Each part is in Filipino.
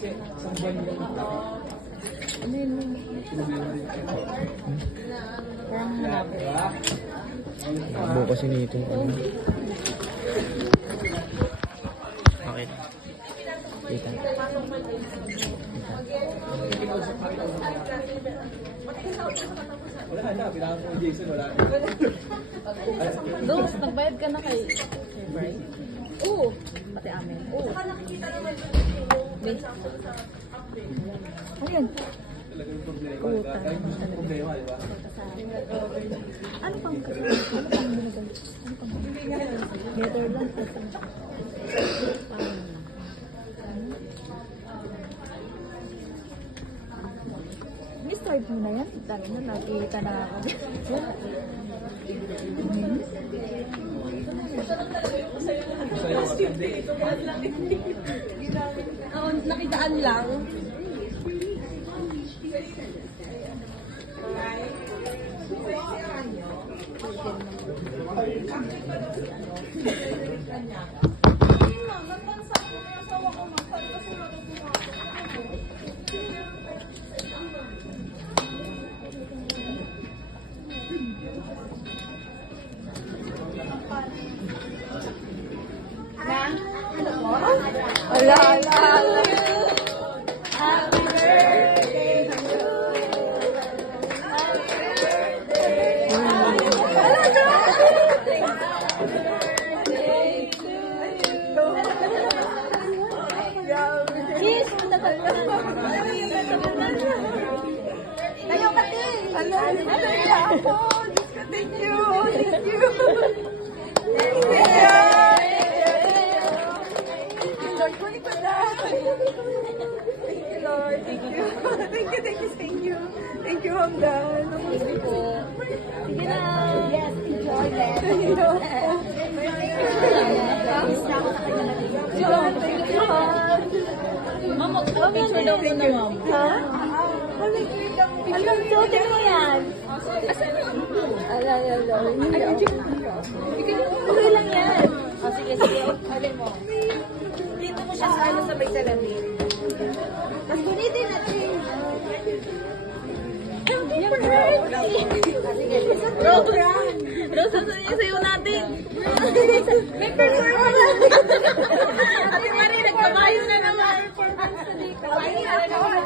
Ano yun? Parang hanap. Abo kasi nito. Okay. Kita. Wala na, pinaka mo Jason, wala na. Dos, nagbayad ka na kay Bri? Oo. Pati amin. Oo. Ayun. Talagang problema, di ba? Kahit gusto mong problema, di ba? Ano pang binagal? Ano pang Netherlands. Start mo na yan. Dami na, nakikita na ako. Nakitaan lang. Ala, ala. Happy birthday to you. Kiss, tayo kasi. Thank you. Thank you. Lord, kunin ko na. Thank you, Lord. Thank you. Thank you. Thank you, Hanggan. Thank you po. Sige na. Yes, enjoy that. Thank you. Thank you, Hang. Ma'am, picture daw ko na, ma'am. Ha? Alam, suotin mo yan. Okay lang yan. Sige, sige. Alin mo. Dito mo siya sa ano sa may salamin. Mas gunitin natin. Happy birthday! Rose, saan niya sa'yo natin? May performance natin. Ate Marie, nagkamayo na naman. Kawaii na naman.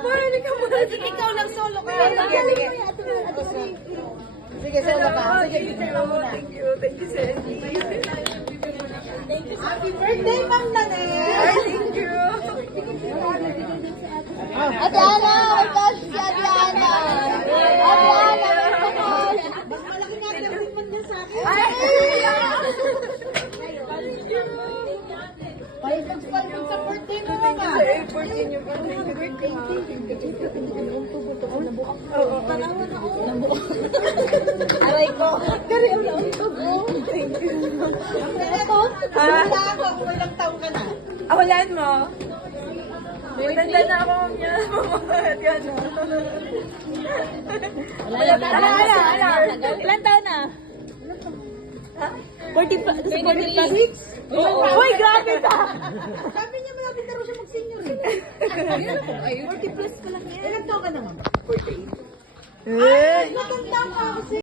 Marami ka muna. Ikaw lang solo ka. Sige, sige. Sige, solo ka. Sige, picture ka muna. Thank you. Thank you, Sandy. Thank you. Happy birthday, Ma'am Nanay. Thank you. Ate Ana, ito si Ate Ana. Ate Ana, mas malaki nga ang ribbon niya sa akin. Ay! Palipag sa birthday mo, Mama. Birthday niyo pa. Birthday. Oo, tanawa na ako. Nabuok. Aray ko. Kari ang nautog. Thank you. Ang pera to? Wala ako. Kung ilang taong ka na. Awalan mo. Tanda na ako niya. Yan o. Ilan taon na? 40 plus? 40 plus? Uy, grabe ka! Sabi niya malapit na rin siya mag-senior. 40 plus pa lang yan. Ilan taon ka naman? 48. Ay, matanda ka kasi.